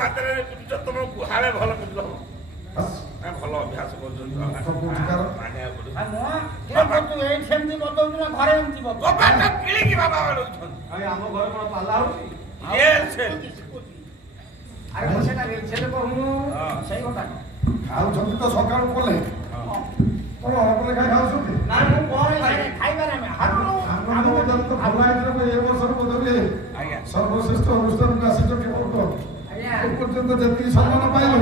ମାତ୍ରାରେ ବୁଝୁଛ ତମ ଗୁହାଳେ ଭଲ କିନ୍ତୁ ହବ ଭଲ ଅଭ୍ୟାସ କରୁଛନ୍ତି ଘରେ ଏମିତି କିଳିକି ବାବା ରହୁଛନ୍ତି ଆମ ଘରେ କଣ ପାଲା ହଉଛି ଖାଉଛନ୍ତି ତ ସକାଳୁ କଲେ କଣ ଅଳ୍ପ ଲେଖା ଖାଉଛନ୍ତି ଏ ବର୍ଷର ପଦବୀ ସର୍ବଶ୍ରେଷ୍ଠ ଅନୁଷ୍ଠାନକୁ ଆସିଛ କେବଳ ପର୍ଯ୍ୟନ୍ତ ଯେତିକି ସମ୍ମାନ ପାଇଲୁ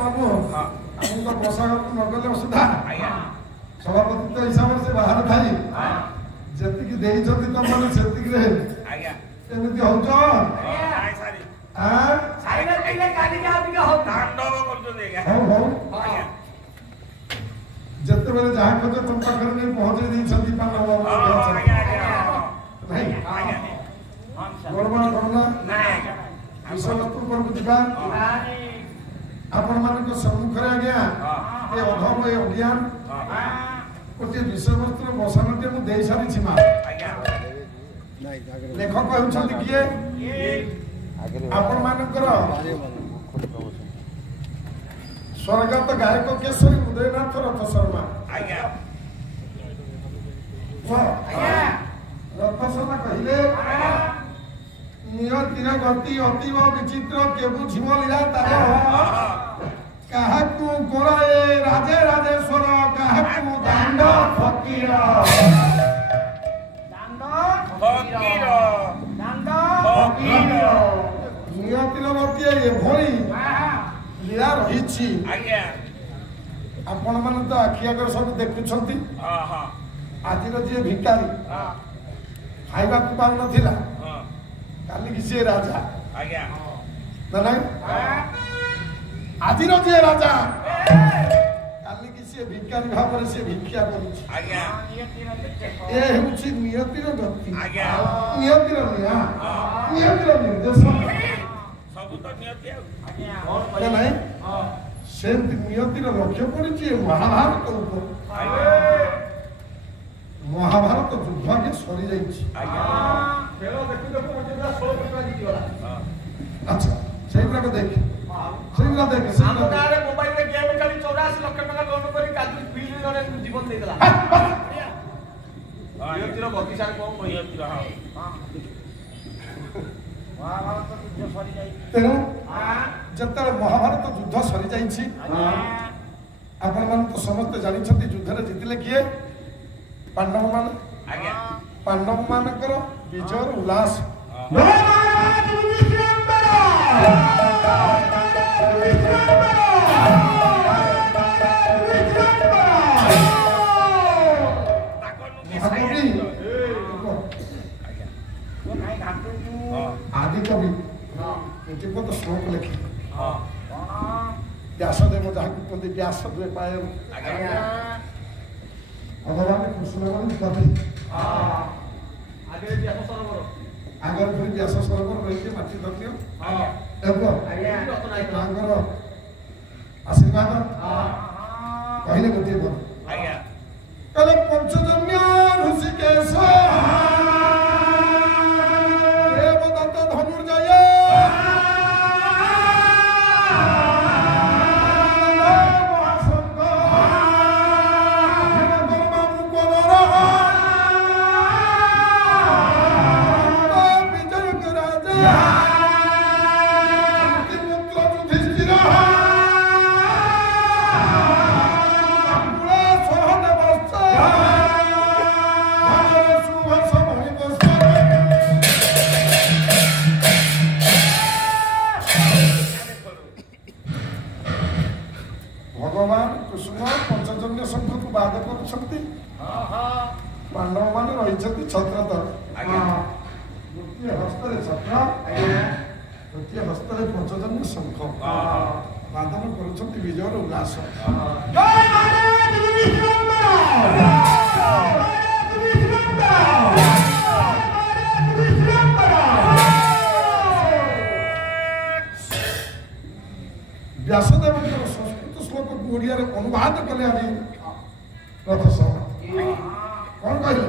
ଆମକୁ ତ ପ୍ରସାରକୁ ନଗଲେ ଅସୁବିଧା ସଭାପତିତ୍ୱ ହିସାବରେ ସେ ବାହାରେ ଥାଇ ଯେତିକି ଦେଇଛନ୍ତି ତମମାନେ ସେତିକିରେ ଏମିତି ହଉଛ ଯେତେବେଳେ ଯାହା ଖୋଜ ତମ ପାଖରେ ନେଇ ପହଞ୍ଚେଇ ଦେଇଛନ୍ତି ବିଷୟକୁ ଯିବା ଆପଣ ମାନଙ୍କ ସମ୍ମୁଖରେ ଆଜ୍ଞା ଏ ଅଧମ ଏ ଅଜ୍ଞାନ ଗୋଟିଏ ବିଷୟବସ୍ତୁର ବସାନଟିଏ ମୁଁ ଦେଇ ସାରିଛି ମା ଲେଖକ ହେଉଛନ୍ତି କିଏ ଆପଣ ମାନଙ୍କର ସ୍ୱର୍ଗତ ଗାୟକ କେଶରୀ ଉଦୟନାଥ ରଥ ଶର୍ମା ରଥ ଶର୍ମା କହିଲେ ନିୟତିର ଗତି ଅତୀବ ବିଚିତ୍ର କେବୁ ଝିମ ଲୀଳା ତାର କାହାକୁ ଗୋରାଏ ରାଜେ ରାଜେଶ୍ୱର କାହାକୁ ଦାଣ୍ଡ ଫକୀର ନିୟତିର ଗତି ଏଭଳି ଲୀଳା ରହିଛି ଆପଣ ମାନେ ତ ଆଖି ଆଗରେ ସବୁ ଦେଖୁଛନ୍ତି ଆଜିର ଯିଏ ଭିକାରୀ ଖାଇବାକୁ ପାଉନଥିଲା କାଲିକି ସିଏ ରାଜା ନା ନାଇଁ ଆଜିର ଯିଏ ରାଜା କାଲିକି ସିଏ ଭିକାରୀ ଭାବରେ ସିଏ ଭିକ୍ଷା କରୁଛି ଏ ହେଉଛି ନିୟତିର ଗତି ନିୟତିର ନିୟତିର ନିର୍ଦ୍ଦେଶ ନାଇଁ ସେମିତି ନିୟତିର ଲକ୍ଷ୍ୟ ପଡିଛି ମହାଭାରତ ଉପରେ ମହାଭାରତ ଯୁଦ୍ଧ ଆଗେ ସରିଯାଇଛି ଆଚ୍ଛା ସେଇଗୁଡାକ ଦେଖେ ସେଇଗୁଡା ଦେଖେ ମୋବାଇଲରେ ଗେମ୍ ଖେଳି 84 ଲକ୍ଷ ଟଙ୍କା ଲୋନ କରି କାଜୁ ବିଲ୍ ଜଣେ ଜୀବନ ଦେଇଦେଲା ନିୟତିର ଗତି ସାର୍ କଣ କହିବା ତେଣୁ ଯେତେବେଳେ ମହାଭାରତ ଯୁଦ୍ଧ ସରିଯାଇଛି ଆପଣ ମାନେ ତ ସମସ୍ତେ ଜାଣିଛନ୍ତି ଯୁଦ୍ଧରେ ଜିତିଲେ କିଏ ପାଣ୍ଡବ ମାନେ ପାଣ୍ଡବ ମାନଙ୍କର ବିଜୟର ଉଲ୍ଲାସ आदि कवि जीवत श्लोक लिखी व्यासदेव जहाँ कहते व्यास दुए पाए भगवान कृष्ण कवि आगे फिर व्यास सरोवर रही माटी धन्य आशीर्वाद कहले गोटे कहले पंचजन्य ऋषिकेश पांडव मान रही छत्रधर गोटे हस्तर छत्र गोटे हस्तर पंचजन्य शंख वादन कर विजयर उल्लास व्यासदेव संस्कृत श्लोक को ओडिया अनुवाद कले आज रथ शर्मा कौन कहले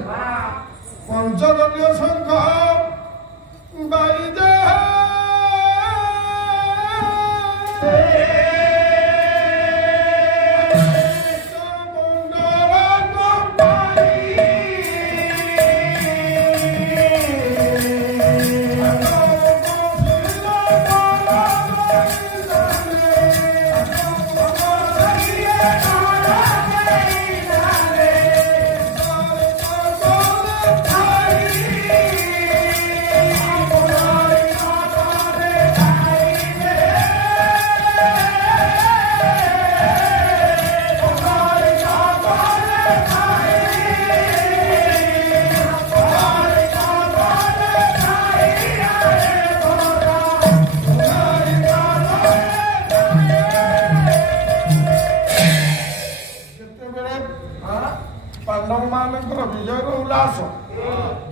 पंचजन्य शंख बाई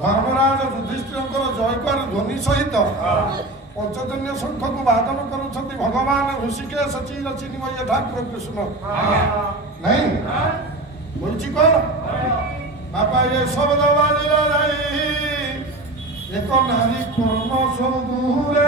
ଧର୍ମରାଜ ଯୁଧିଷ୍ଠିରଙ୍କର ଜୟକାର ଧ୍ୱନି ସହିତ ପଞ୍ଚଜନ୍ୟ ଶଙ୍ଖକୁ ବାଦନ କରୁଛନ୍ତି ଭଗବାନ ଋଷିକେଶ ଚିର ଚିନ୍ମୟ ଠାକୁର କୃଷ୍ଣ। ନାଇଁ ହୋଇଛି କଣ? ବାପା ଏ ଶବ୍ଦ ବାଜିଲା ଯାଇ ଏକ ନାରୀ କର୍ମ ସବୁରେ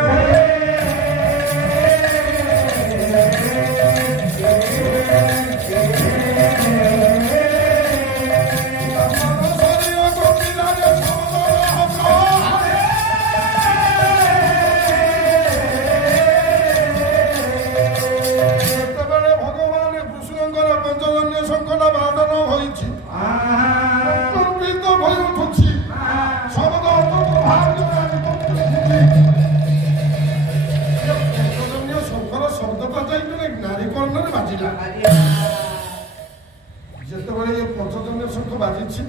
ଯେତେବେଳେ ଏ ପଞ୍ଚଜନ୍ୟ ଶଙ୍ଖ ବାଜିଛି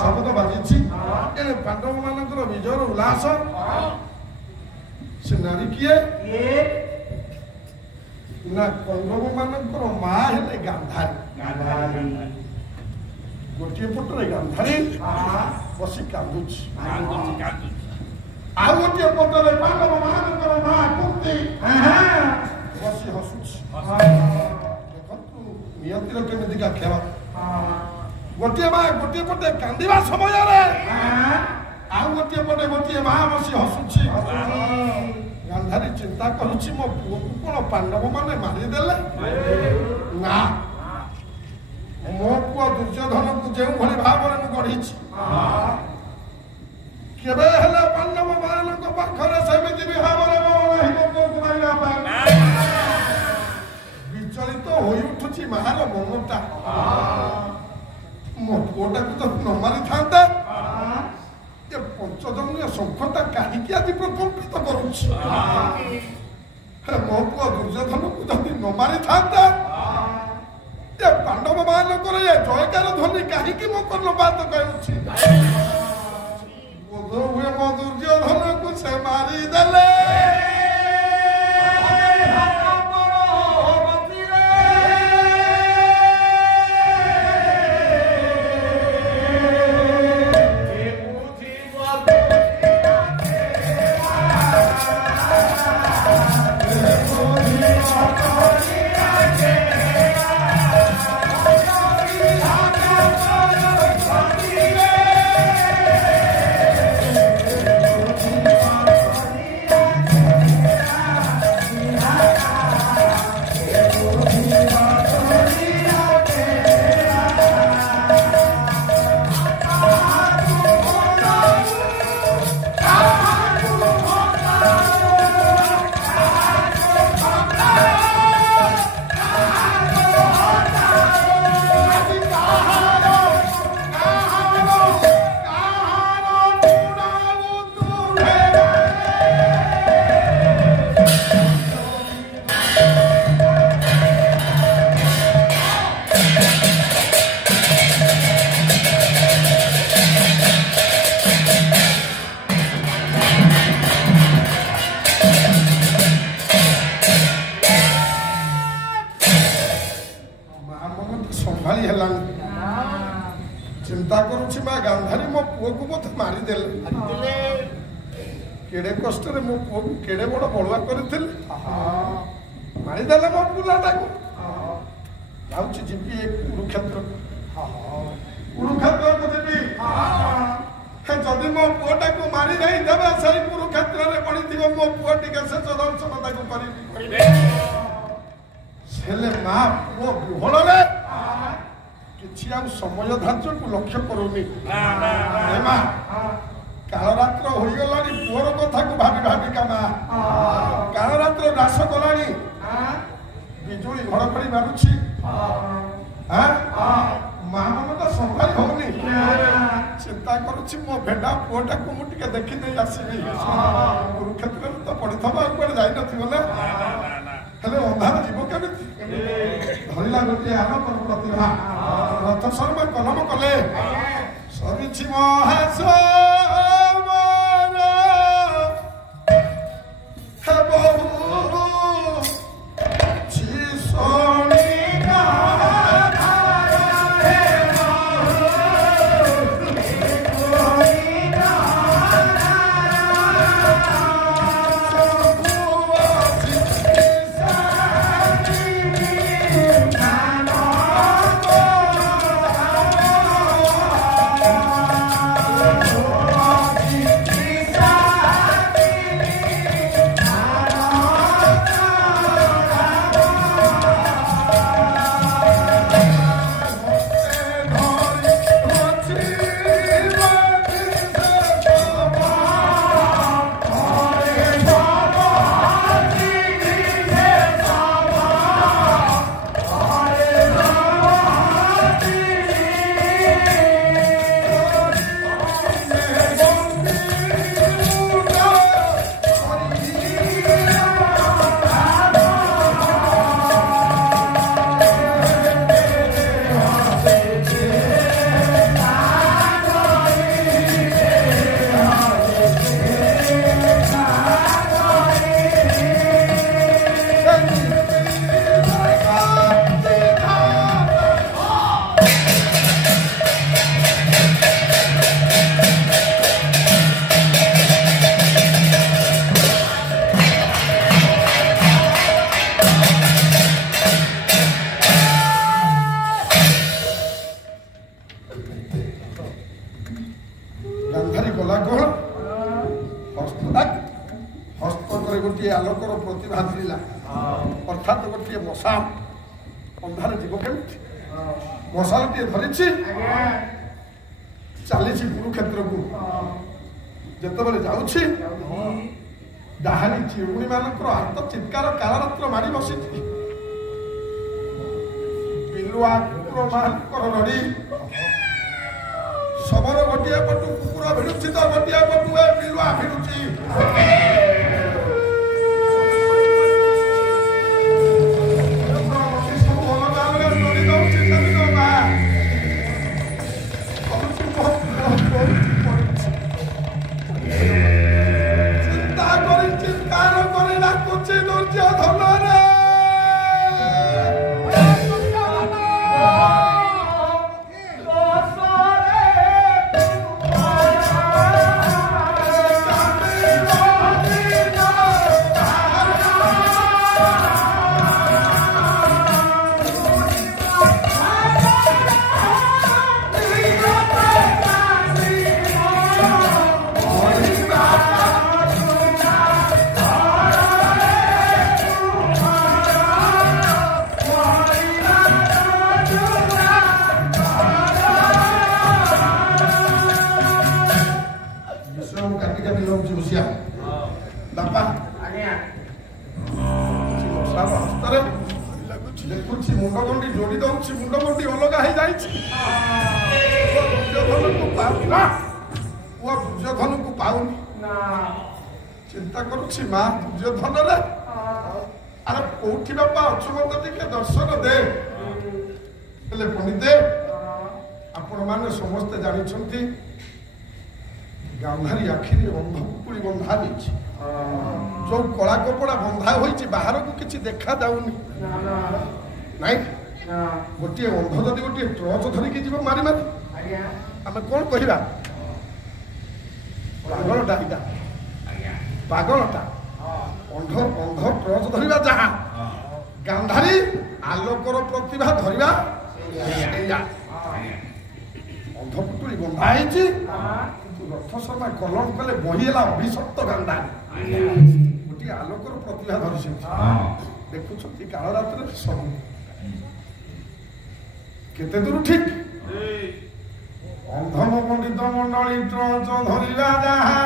ଶବ୍ଦ ବାଜିଛି ପାଣ୍ଡବ ମାନଙ୍କର ବିଜୟର ଉଲ୍ଲାସ। ସେ ନାରୀ କିଏ ନା କୌରବ ମାନଙ୍କର ମା ହେଲେ ଗାନ୍ଧାରୀ। ଗୋଟିଏ ପଟରେ ଗାନ୍ଧାରୀ ବସି କାନ୍ଦୁଛି, ଆଉ ଗୋଟିଏ ପଟରେ ପାଣ୍ଡବ ମାନଙ୍କର ମା କୁନ୍ତି ବସି ହସୁଛି। ଦେଖନ୍ତୁ ନିୟତିର କେମିତିକା ଖେଳ। ଗୋଟିଏ ମା ଗୋଟିଏ ପଟେ କାନ୍ଦିବା ସମୟରେ ଆଉ ଗୋଟିଏ ପଟେ ଗୋଟିଏ ମା ବସି ହସୁଛି। ଗାନ୍ଧାରୀ ଚିନ୍ତା କରୁଛି ମୋ ପୁଅକୁ କଣ ପାଣ୍ଡବ ମାନେ ମାରିଦେଲେ? ନା, ମୋ ପୁଅ ଦୁର୍ଯ୍ୟୋଧନକୁ ଯେଉଁଭଳି ଭାବରେ ମୁଁ ଗଢିଛି କେବେ ହେଲେ ପାଣ୍ଡବ ମାନଙ୍କ ପାଖରେ ସେମିତି ବି ଭାବରେ ବିଚଳିତ ହୋଇ ଉଠୁଛି ମାର ମନଟା। ମୋ ପୁଅଟାକୁ ତ ନ ମାରିଥାନ୍ତା, ଏ ପଞ୍ଚଜନ୍ୟ ଶଙ୍ଖଟା କାହିଁକି ଆଜି ପ୍ରକମ୍ପିତ କରୁଛି? ମୋ ପୁଅ ଦୁର୍ଯ୍ୟୋଧନକୁ ଯଦି ନ ମାରିଥାନ୍ତା, ଏ ପାଣ୍ଡବ ମାନଙ୍କର ଏ ଜୟକାର ଧ୍ୱନି କାହିଁକି ମୋ କର୍ଣ୍ଣପାତ କରୁଛି? ବୋଧ ହୁଏ ମୋ ଦୁର୍ଯ୍ୟୋଧନକୁ ସେ ମାରିଦେଲେ। ଚିନ୍ତା କରୁଛି ମା ଗାନ୍ଧାରୀ ମୋ ପୁଅକୁ ମତେ ମାରିଦେଲେ। କେଡେ କଷ୍ଟରେ ମୋ ପୁଅକୁ କେଡେ ବଡ ବଳୁଆ କରିଥିଲେ, ମାରିଦେଲେ ମୋ ପିଲାଟାକୁ। ଯାଉଛି ଯିବି ଏ କୁରୁକ୍ଷେତ୍ରକୁ, କୁରୁକ୍ଷେତ୍ରକୁ ଯିବି। ଯଦି ମୋ ପୁଅଟାକୁ ମାରି ଯାଇ ଦେବେ, ସେଇ କୁରୁକ୍ଷେତ୍ରରେ ପଡିଥିବ ମୋ ପୁଅ ଟିକେ ଶେଷ ଦର୍ଶନ ତାକୁ କରିବି। ହେଲେ ମା ପୁଅ ଗୁହଳରେ କିଛି ଆଉ ସମୟ ଧାର୍ଯ୍ୟକୁ ଲକ୍ଷ୍ୟ କରୁନି। ମା କାଳରାତ୍ର ହୋଇଗଲାଣି, ପୁଅର କଥାକୁ ଭାବି ଭାବିକା ମା କାଳରାତ୍ର ଗ୍ରାସ କଲାଣି, ବିଜୁଳି ଘଡଘଡି ମାରୁଛି। ମା ମନଟା ସମ୍ଭାଳି ହଉନି, ଚିନ୍ତା କରୁଛି ମୋ ଭେଣ୍ଡା ପୁଅଟାକୁ ମୁଁ ଟିକେ ଦେଖି ଦେଇ ଆସିବି। କୁରୁକ୍ଷେତ୍ରରେ ତ ପଡିଥିବ, ଆଉ କୁଆଡେ ଯାଇନଥିବ ନା। ହେଲେ ଅନ୍ଧାର ଯିବ କେମିତି? ଧରିଲା ଗୋଟିଏ ଆଲୋକର ପ୍ରତିଭା, ରଥ ଶର୍ମା କଲମ କଲେ, ସରିଛି ମହାସ ହେଲା କଣ ହସ୍ତକରେ ଗୋଟିଏ ଆଲୋକର ପ୍ରତିଭା ଧରିଲା ଅର୍ଥାତ୍ ଗୋଟିଏ ମଶା ଅନ୍ଧାର ଯିବ କେମିତି ମଶାଲଟିଏ ଧରିଛି ଚାଲିଛି କୁରୁକ୍ଷେତ୍ରକୁ ଯେତେବେଳେ ଯାଉଛି ଡାହାଣୀ ଚିଉଣୀ ମାନଙ୍କର ଆର୍ତ ଚିତ୍କାର କାଳରାତ୍ର ମାଡ଼ି ବସିଛି ବିଲୁଆ କୁକୁର ମାନଙ୍କର ରଡ଼ି ଶବର ଗୋଟିଏ ପଟୁ କୁକୁର ଭିଡୁଛି ତ ଗୋଟିଏ ପଟୁ ଏ ବିଲୁଆ ଭିଡୁଛି ଦେଖୁଛି ମୁଣ୍ଡ ଗଣ୍ଡି ଯୋଡି ଦଉଛି ମୁଣ୍ଡ ଗଣ୍ଡି ଅଲଗା ହେଇଯାଇଛି ପୁଅ ଦୁର୍ଯ୍ୟୋଧନକୁ ପାଉନି ଚିନ୍ତା କରୁଛି ମା ଦୁର୍ଯ୍ୟୋଧନରେ ଆରେ କୋଉଠି ବାପା ଅଛୁ ମତେ ଟିକେ ଦର୍ଶନ ଦେ ହେଲେ ପଣ୍ଡିତେ ଆପଣ ମାନେ ସମସ୍ତେ ଜାଣିଛନ୍ତି ଗାନ୍ଧାରୀ ଆଖିରେ ଅନ୍ଧ ପୁକୁଳି ବନ୍ଧା ହେଇଛି ଯୋଉ କଳା କପଡା ବନ୍ଧା ହୋଇଛି ବାହାରକୁ କିଛି ଦେଖା ଯାଉନି ନାଇଁ ଗୋଟିଏ ଅନ୍ଧ ଯଦି ଗୋଟିଏ ଟର୍ଚ୍ଚ ଧରିକି ଯିବ ମାରି ମାରି ଆମେ କଣ କହିବା ପାଗଳଟା ଏଇଟା ପାଗଳଟା ଅନ୍ଧ ଅନ୍ଧ ଟର୍ଚ୍ଚ ଧରିବା ଯାହା ଗାନ୍ଧାରୀ ଆଲୋକର ପ୍ରତିଭା ଧରିବା ଅନ୍ଧ ପୁଟୁଳି ବନ୍ଧା ହେଇଛି ରଥ ଶର୍ମା କଲମ କଲେ ବହି ହେଲା ଅଭିଶପ୍ତ ଗାନ୍ଧାରୀ ଗୋଟିଏ ଆଲୋକର ପ୍ରତିଭା ଧରିଛନ୍ତି ଦେଖୁଛନ୍ତି କାଳ ରାତ୍ରରେ ସବୁ କେତେ ଦୂର ଠିକ ଅନ୍ଧମ ପଣ୍ଡିତ ମଣ୍ଡଳୀ ଟର୍ଚ୍ଚ ଧରିବା ଯାହା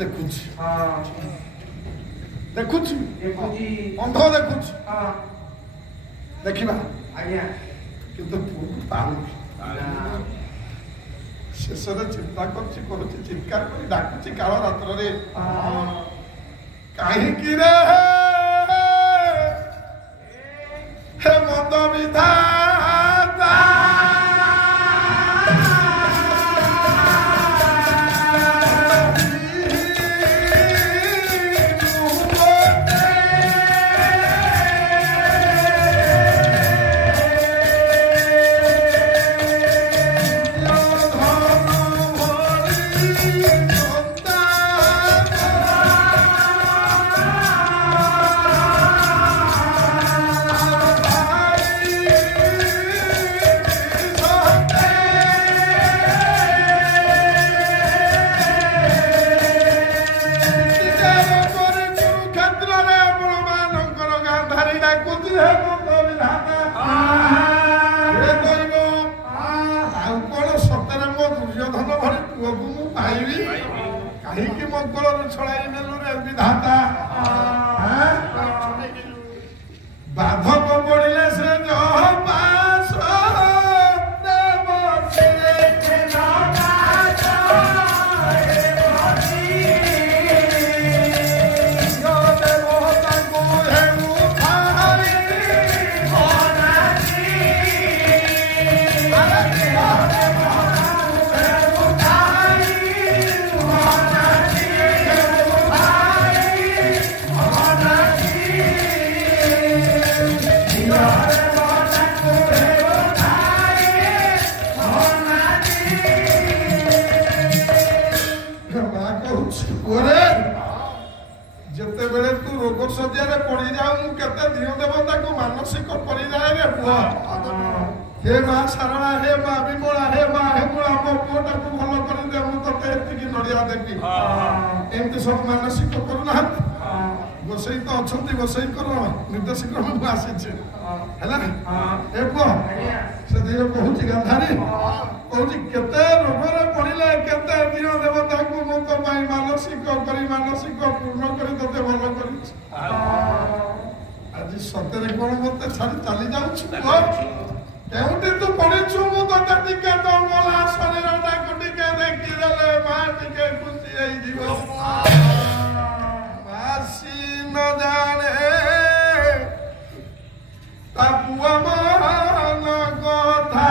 ଦେଖୁଛି ଅନ୍ଧ ଦେଖୁଛି ଦେଖିବା କିନ୍ତୁ ପାଉନି ଶେଷରେ ଚିନ୍ତା କରୁଛି ଚିତ୍କାର କରି ଡାକୁଛି କାଳ ରାତ୍ରରେ କାହିଁକି ରେ ହେ ମନ୍ଦ ବିଧାତା କୋଳରୁ ଛଡ଼ାଇ ନେଲୁ ରେ ବିଧାତା ବାଧକ ପଡ଼ିଲେ ସେ ପାଶ ଯେତେବେଳେ ତୁ ରୋଗ ଶଯ୍ୟାରେ ପଡ଼ିଯାଉ ମୁଁ କେତେ ଦିଅ ଦେବତାକୁ ମାନସିକ କରିଯାଏ ରେ ପୁଅ ହେ ମା ସାରଳା ହେ ମା ବିମଳା ହେ ମା ହେମୁଳା ମୋ ପୁଅଟାକୁ ଭଲ କରିଦେ ମୁଁ ତତେ ଏତିକି ନଡ଼ିଆ ଦେବି ଏମିତି ସବୁ ମାନସିକ କରୁନାହାନ୍ତି ଗୋସେଇ ତ ଅଛନ୍ତି ଗୋସେଇଙ୍କର ନିର୍ଦ୍ଦେଶକ ମୁଁ ଆସିଛି ହେଲା ଏ ପୁଅ ସେଥିରେ କହୁଛି ଗାନ୍ଧାରୀ କହୁଛି କେତେ ରୋଗରେ ପଡ଼ିଲେ କେତେ ଦିଅ ଦେବତାକୁ ମୁଁ ତୋ ପାଇଁ ମାନସିକ ପୂର୍ଣ୍ଣ କରି ତତେ ଭଲ କରିଛି ଆଜି ସତରେ କଣ ମତେ ଛାଡ଼ି ଚାଲି ଯାଉଛୁ କେଉଁଠି ତୁ ପଡ଼ିଛୁ ମୁଁ ତତେ ଟିକେ ତୋ ମଲା ଶରୀରଟାକୁ ଟିକେ ଦେଖିଦେଲେ ମା ଟିକେ ଖୁସି ହେଇଯିବ ମାସି ନ ଜାଣେ ତା ପୁଅ ମନ କଥା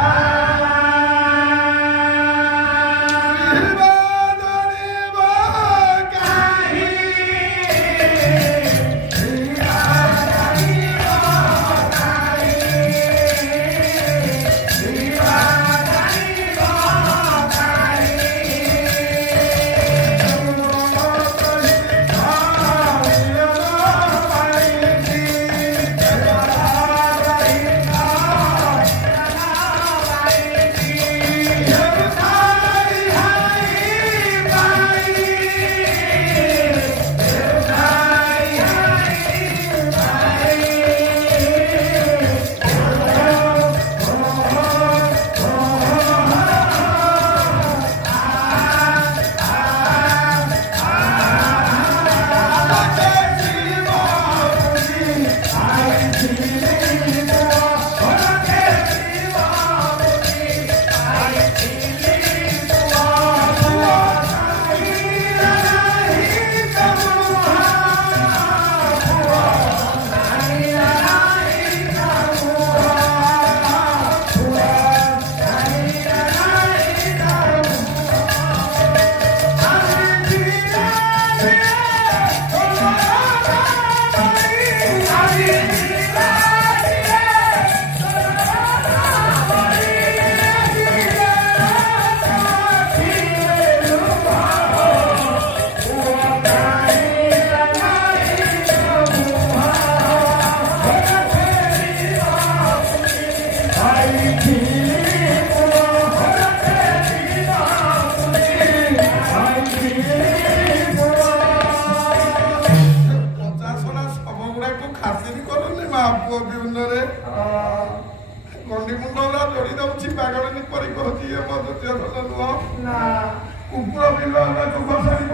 କୁକୁର ବିଲକୁ ବସାଇ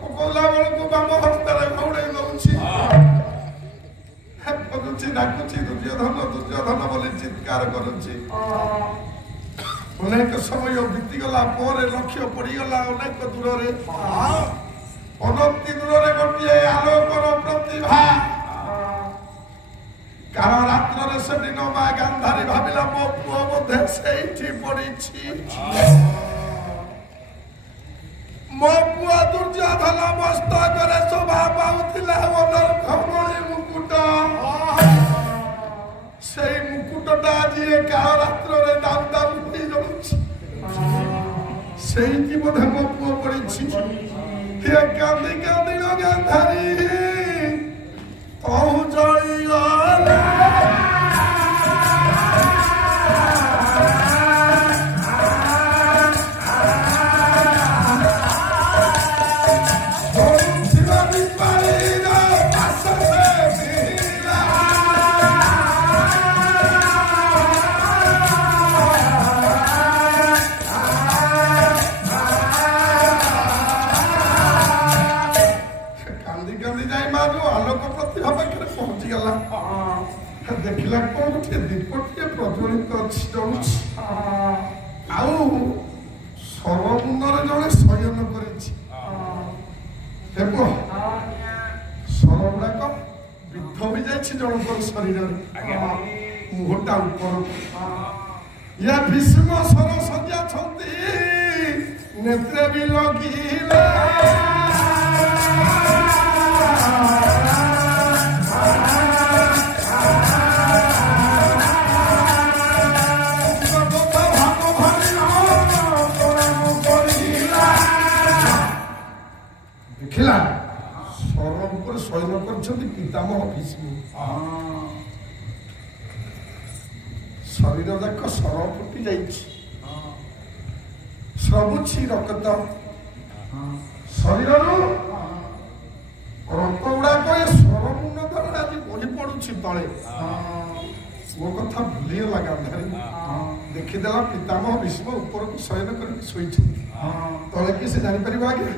ପକଉଲା ବେଳକୁ ବାମ ହସ୍ତରେ ଘଉଡ଼େଇ ଦଉଛି ଖୋଜୁଛି ଡାକୁଛି ଦୁର୍ଯ୍ୟୋଧନ ବୋଲି ଚିତ୍କାର କରୁଛି ଅନେକ ସମୟ ବିତିଗଲା ପରେ ଲକ୍ଷ୍ୟ ପଡ଼ିଗଲା ଅନେକ ଦୂରରେ ଅନତି ଦୂରରେ ଗୋଟିଏ ଆଲୋକର ପ୍ରତିଭା କାଳ ରାତ୍ରରେ ସେଦିନ ମା ଗାନ୍ଧାରୀ ଭାବିଲା ମୋ ପୁଅ ବୋଧେ ସେଇଠି ପଡ଼ିଛି ମୋ ପୁଅ ଦୁର୍ଯ୍ୟୋଧନ ମସ୍ତକରେ ଶୋଭା ପାଉଥିଲା ଅନର୍ଘମଣି ମୁକୁଟ ସେଇ ମୁକୁଟଟା ଆଜି ଏ କାଳ ରାତ୍ରରେ ଦାଉ ଦାଉ ହୋଇ ଜଳୁଛି ସେଇଠି ବୋଧେ ମୋ ପୁଅ ପଡ଼ିଛି କାନ୍ଦି କାନ୍ଦିଲ ଗାନ୍ଧାରୀ ତୁ ଜଳିଗଲା ଜଳୁଛି ଆଉ ସରମୁଣ୍ଡରେ ଜଣେ ଶୟନ କରିଛି ହେବ ସର ଗୁଡାକ ବିଦ୍ଧ ହୋଇଯାଇଛି ଜଣଙ୍କର ଶରୀରରେ ମୁହଁଟା ଉପରକୁ ଇଏ ଭୀଷ୍ମ ସର ସଜାଛନ୍ତି ନେତ୍ରେ ବି ଲଗିଲା ଦେଖିଲା ସର ଉପରେ ଶୟନ କରିଛନ୍ତି ପିତାମହ ଭୀଷ୍ମ ଶରୀର ଯାକ ସର ଫୁଟି ଯାଇଛି ସ୍ରବୁଛି ରକ୍ତ ଶରୀରରୁ ରକ୍ତ ଗୁଡାକ ଏ ସରମୁଣ୍ଡ ଦ୍ୱାରା ଆଜି ବହି ପଡୁଛି ତଳେ ମୋ କଥା ଭୁଲିଗଲା ଗାନ୍ଧାରୀ ଦେଖିଦେଲା ପିତାମହ ଭୀଷ୍ମ ଉପରକୁ ଶୟନ କରିକି ଶୋଇଛନ୍ତି ତଳେ କି ସେ ଜାଣିପାରିବ ଆଜ୍ଞା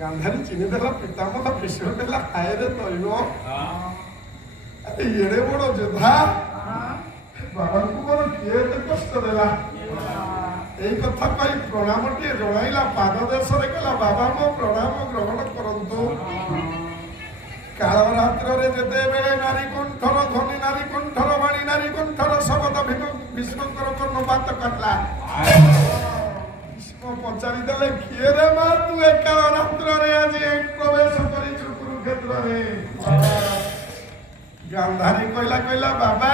ଗାନ୍ଧାରୀ ଚିହ୍ନିଦେଲା ପିତାମହ ଭୀଷ୍ମ କହିଲା ହାୟରେ ତୈଳ ଏଡେ ବଡ ଯୋଦ୍ଧା ବାବାଙ୍କୁ ମୋର କିଏ ଏତେ କଷ୍ଟ ଦେଲା এই কথা কই প্রণামটিয়ে জଣାইলা পাদ দেশরে কলা বাবা মো প্রণাম গ্রহণ করন্তু কাল রাত্রে যেতেবেলে নারী কণ্ঠর ধ্বনি নারী কণ্ঠর বাণী নারী কণ্ঠর শব্দ ভীষ্মঙ্কর কর্ণপাত কলা ভীষ্ম পচারি দেলে কিয়ে রে মা তু এ কাল রাত্রে আজি প্রবেশ করিছু কুরুক্ষেত্রে গান্ধারী কইলা কইলা বাবা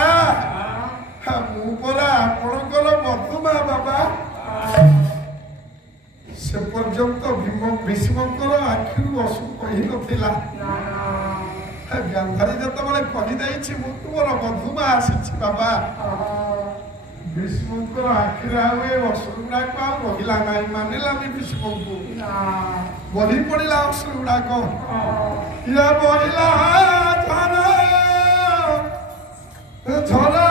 মু পরা আপনার বধুমা বাবা সে পর্যন্ত ভীষ্মঙ্কর আখিরু অসু কহি নথিলা গান্ধারী যেতবে কহিদেছি মু তোমার বধুমা আসিছি বাবা ভীষ্মঙ্কর আখিরে আউ এ অসুর গুড়াক আর রহিলা নাই মানিলানি ভীষ্মঙ্কু বহি পড়িলা অসুর গুড়াক ইয়া বহিলা ঝরা ঝরা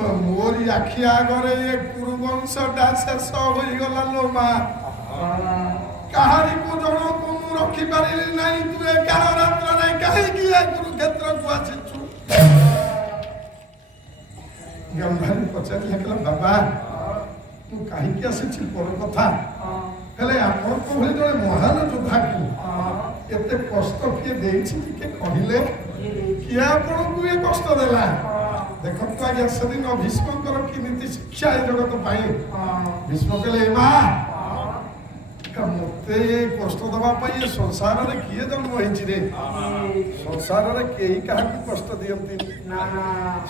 मोरी आखि आगरे ये कुरुवंशटा शेष होईगला लो मा काहारी को जणो को रखी पारिली नाही तू ए काल रात्र रे काहे कि ए कुरुक्षेत्र को आछिछु गांधारी पचारि lekla बाबा तू काहे कि आछिछु पर कथा हेले आपण को भली जणे महान योद्धा को एते कष्ट किए देछि के कहिले किया आपण को ए कष्ट देला देखो तो आगे सदिन भीष्मकर की नीति शिक्षा है जगत पाए भीष्म कहले मां मते कष्ट दबा पाई संसार रे किए जन्म होइछि रे संसार रे केही काहा की कष्ट दियंती ना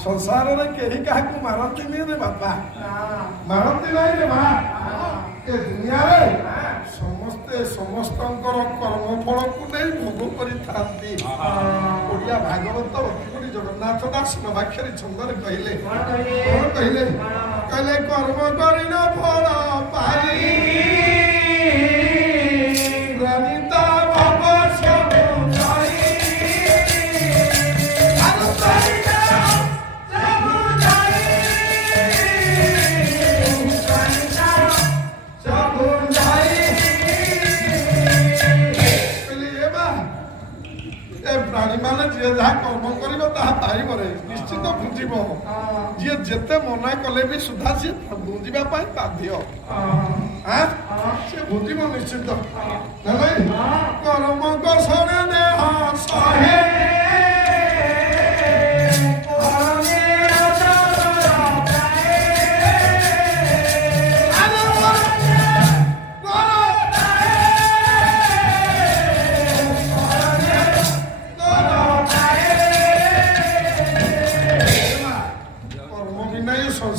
संसार रे केही काहा को मारंती नै रे बापा मारंती नै रे मां ए दुनिया रे समस्ते समस्तंकर कर्म फल को नै भोग करि थांती ओडिया भागवत अतिपुरी जगन्नाथ दास नवाक्षरी छंदरे कहिले कहले कर्म करिन फल पाई रानिता बाबा सब जाई अनुसारिता सब जाई सब जाई प्राणी माने जे जहा कर्म करिबो ताहा पाइबरे निश्चित बुझिबो जे जेते मना कले भी सुधा से बुझिबा पाई बाध्य हां से बुझिबो निश्चित नै कर्म को सने दे सहे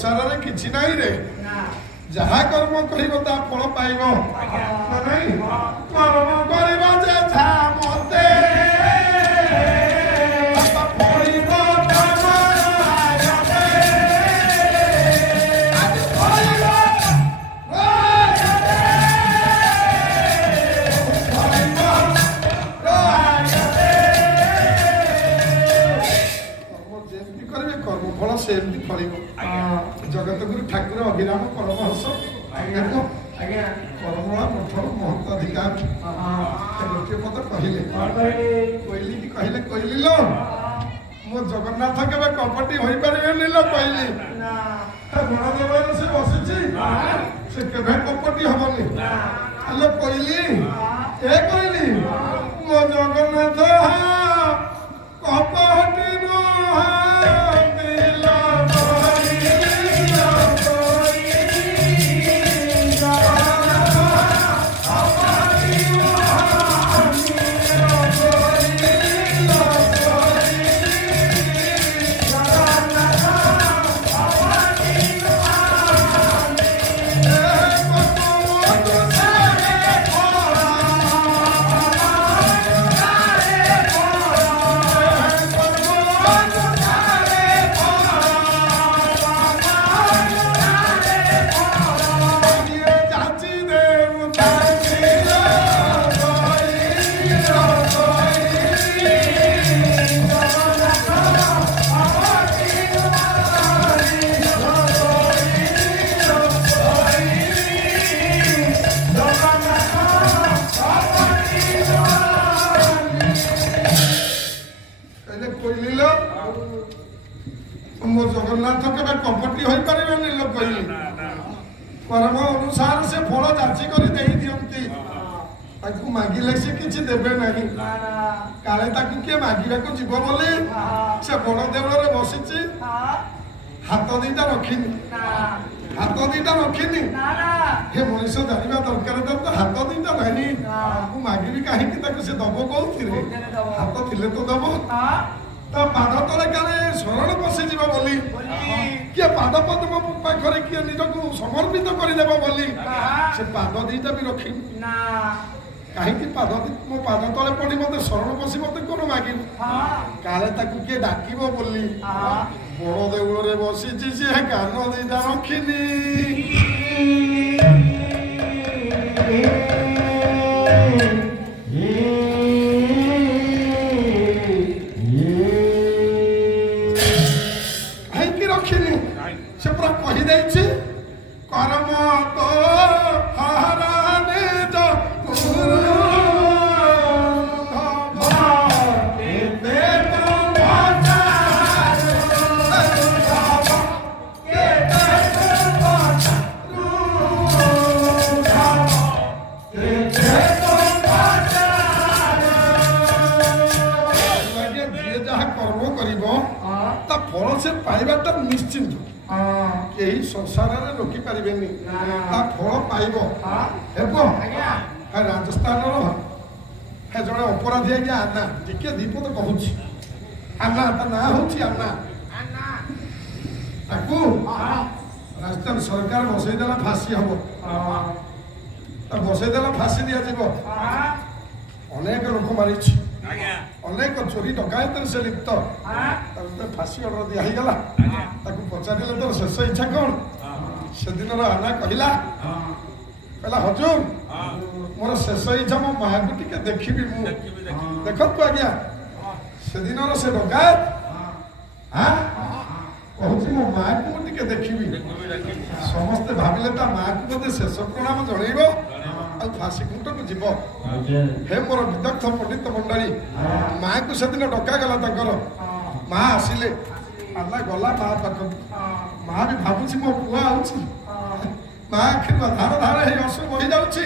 संसार किछि नाही रे जहा कर्म करिबो ता फल पाइबो नाही कर्म करिबो जे छा मते सेमती फल जगत गुरु ठाकुर अभिराम परमहंस करमला मठर महत अधिकार गोटे पद कहले कहली कि कहले कहली लो मो जगन्नाथ केवे कपटी होई पारिबेनी लो कहली गणदेवर से बसिछि से केवे कपटी हबनी हेलो कहली ए कहली मो जगन्नाथ कपटी नो जगन्नाथ केवे कपटी होई पारिबेनी लोक कहली कर्म अनुसार से फल जाची करी देई दियंती ताकू मागिले से किछि देबे नाही काले ताकू के मागिबा को जीव बोली से बड़ देवळ रे बसिछि हाथ दीटा रखिनी हाथ दीटा रखिनी हे मनुष्य जानिबा दरकार तो हाथ दीटा नाही ताकू मागिबी काहे कि ताकू से दबो कोथि रे हाथ थिले तो दबो तो पाद तले काले शरण पशि जीव बोली किए पाद पद्म पाखरे किए निजको समर्पित करदेव बोली से पाद दीटा भी रखी कहीं पाद मो पाद तले पड़ी मत शरण पशि मत कौन मागिब काले ताकू किए डाकिब बोली बड़ देउल रे बसिछि से कान दीटा रखिनी से पूरा कही देछि कर्म तो हराने जो गुरु फल से पाइबाटा निश्चिंत यही संसार में रोकी पारिबेनी फल पाइब हेबो राजस्थान है जड़े अपराधी आज्ञा आना टिके दीपद कहूँ आना ता ना होची आना ताकू राजस्थान सरकार बसईदेला फांसी हम बसईदेला फांसी दि जीव अनेक लोक मारी अनेक चोरी डकायत से लिप्त फांसी अर्डर दिगला पचारे तो शेष इच्छा कौन से दिन आना कहला कहला हजूर मोर शेष इच्छा मो माँ को टिके देखी देखु आज्ञा से दिन से डकायत कहूँ मो माँ को टिके देखी समस्ते भाविले ता माँ को बोधे शेष प्रणाम जणैब फांसी खुंट को जीव हे मोर विदग्ध पंडित मंडली माँ को से दिन डकागला माँ आसिले आला गला माँ पाख माँ भी भावुची मो पुआ आउची माँ आखिर धार धार हे अश्रु बही जाउची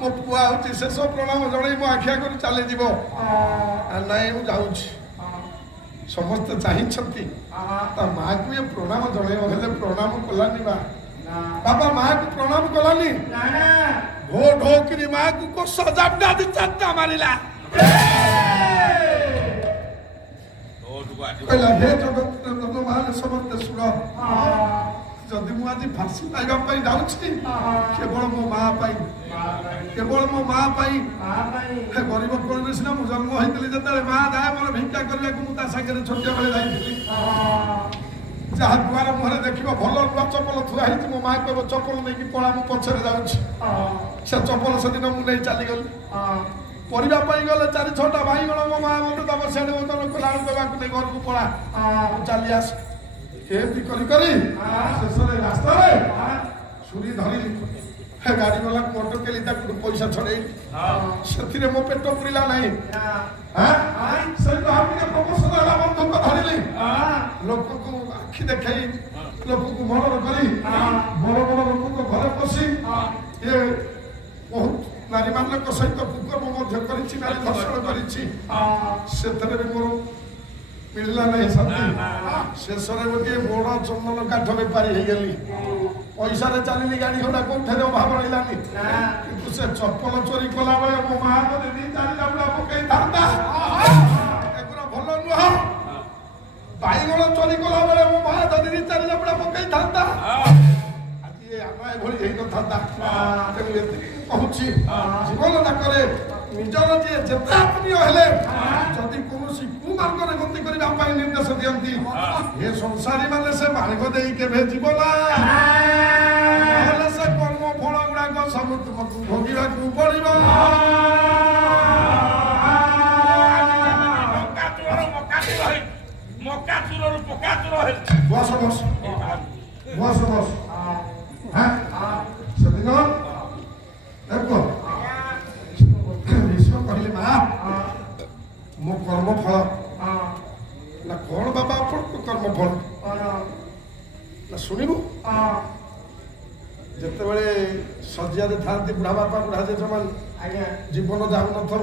मो पुआ आउची शेष प्रणाम जणै मो आखिया कर चली जीव नाई मु जाउची समस्त चाहिछंती ता माँ को ये प्रणाम जणैब हेले प्रणाम कलानी बाबा माँ को प्रणाम कलानी ढो ढोकरी माँ को सजाबना दी चत्ता मारिला कहला हे जगत मान समस्त सुन ଯଦି ମୁଁ ଆଜି ଫାଶୀ ପାଇବା ପାଇଁ ଯାଉଛି କେବଳ ମୋ ମା ପାଇଁ କେବଳ ମୋ ମା ପାଇଁ ଗରିବ କୋଳରେ ସିନା ମୁଁ ଜନ୍ମ ହେଇଥିଲି ଯେତେବେଳେ ମା ଯାଏ ମୋର ଭିକ୍ଷା କରିବାକୁ ମୁଁ ତା ସାଙ୍ଗରେ ଛୋଟିଆ ବେଳେ ଯାଇଥିଲି ଯାହା ଦୁଆର ମୁହଁରେ ଦେଖିବ ଭଲ ନୂଆ ଚପଲ ଥୁଆ ହେଇଛି ମୋ ମା କହିବ ଚପଲ ନେଇକି ପଳା ମୁଁ ପଛରେ ଯାଉଛି ସେ ଚପଲ ସେଦିନ ମୁଁ ନେଇ ଚାଲିଗଲି ପରିବା ପାଇଁ ଗଲେ 4-6ଟା ଭାଇଗଣ ମୋ ମା ମତେ ଦବ ସେଠି ଓଜନ କଲାଳୁ କହିବାକୁ ନେଇ ଘରକୁ ପଳା ମୁଁ ଚାଲି ଆସ ଏମିତି କରି କରି ଶେଷରେ ରାସ୍ତାରେ ଛୁରୀ ଧରିଲି ଗାଡି ଗଲା ଅଟକେଲି ତାକୁ ପଇସା ଛଡେଇଲି ସେଥିରେ ମୋ ପେଟ ପୁରିଲା ନାହିଁ ପ୍ରମୋଶନ ହେଲା ବନ୍ଧୁକ ଧରିଲି ଲୋକକୁ ଆଖି ଦେଖେଇ ଲୋକକୁ ମନର କରି ବଡ ବଡ ଲୋକଙ୍କ ଘରେ ପଶି ଇଏ ବହୁତ ନାରୀମାନଙ୍କ ସହିତ କୁକର୍ମ ମଧ୍ୟ କରିଛି ନାରୀ ଧର୍ଷଣ କରିଛି ସେଥିରେ ବି ମୋର ମିଳିଲା ନାହିଁ ଶାନ୍ତି ଶେଷରେ ଗୋଟିଏ ବଡ ଚନ୍ଦନ କାଠ ବେପାରୀ ହେଇଗଲି ପଇସାରେ ଚାଲିଲି ଗାଡି ଘୋଡା କୋଉଠାରେ ଅଭାବ ରହିଲାନି କିନ୍ତୁ ସେ ଚପଲ ଚୋରି କଲା ବେଳେ ମୋ ମା ମତେ 2-4 ଜାବୁଡା ପକେଇଥାନ୍ତା ଏଗୁରା ଭଲ ନୁହଁ ବାଇଗଣ ଚୋରି କଲା ବେଳେ ମୋ ମା ଯଦି 2-4 ଜାବୁଡା ପକେଇଥାନ୍ତା ଆଜି ଆମେ ଏଭଳି ହେଇନଥାନ୍ତା ତେଣୁ ଏତିକି କହୁଛି ଜୀବନ ଯାକରେ ନିଜର ଯିଏ ଯେତେ ଆତ୍ମୀୟ ହେଲେ ଯଦି କୌଣସି କୁମାର୍ଗରେ ଗତି କରିବା ପାଇଁ ନିର୍ଦ୍ଦେଶ ଦିଅନ୍ତି ଏ ସଂସାରୀ ମାନେ ସେ ମାର୍ଗ ଦେଇ କେବେ ଯିବ ନା ସେ କର୍ମ ଫଳ ଗୁଡାକ ସବୁ ତୁମକୁ ଭୋଗିବାକୁ ପଡିବ ସେଦିନ କହିଲେ ମା ମୋ କର୍ମଫଳ ନା କଣ ବାବା ଆପଣଙ୍କ କର୍ମଫଳ ନା ଶୁଣିବୁ ଯେତେବେଳେ ଶଯ୍ୟାରେ ଥାନ୍ତି ବୁଢା ବାପା ବୁଢା ଜେଜେମାନେ ଜୀବନ ଯାଉନଥିବ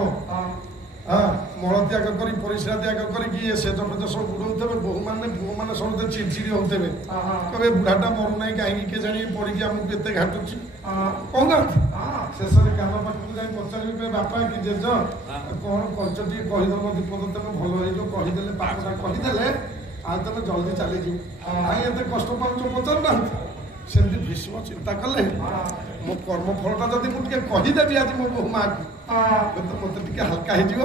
ମଳ ତ୍ୟାଗ କରି ପରିସ୍ରା ତ୍ୟାଗ କରିକି ସେଜ ଫେଜ ସବୁ ବୁଡଉଥିବେ ବୋହୂମାନେ ପୁଅମାନେ ସମସ୍ତେ ଚିଡଚିଡି ହଉଥିବେ କହିବେ ବୁଢାଟା ମରୁନାହିଁ କାହିଁକି କେଜାଣି ପଡିକି ଆମକୁ ଏତେ ଘାଟୁଛି କହୁନାହାନ୍ତି ଶେଷରେ କାନ ପାଖକୁ ଯାଇ ପଚାରିବେ ବାପା କି ଜେଜ କଣ କରିଛ ଟିକେ କହିଦବ ଦୀପଦ ତମେ ଭଲ ହେଇଯିବ କହିଦେଲେ ପାଖଟା କହିଦେଲେ ଆଉ ତମେ ଜଲ୍ଦି ଚାଲିଯିବ କାହିଁ ଏତେ କଷ୍ଟ ପାଉଛ ପଚାରୁନାହାନ୍ତି ସେମିତି ଭୀଷ୍ମ ଚିନ୍ତା କଲେ ମୋ କର୍ମଫଳଟା ଯଦି ମୁଁ ଟିକେ କହିଦେବି ଆଜି ମୋ ବୋହୂ ମାକୁ ମତେ ଟିକେ ହାଲକା ହେଇଯିବ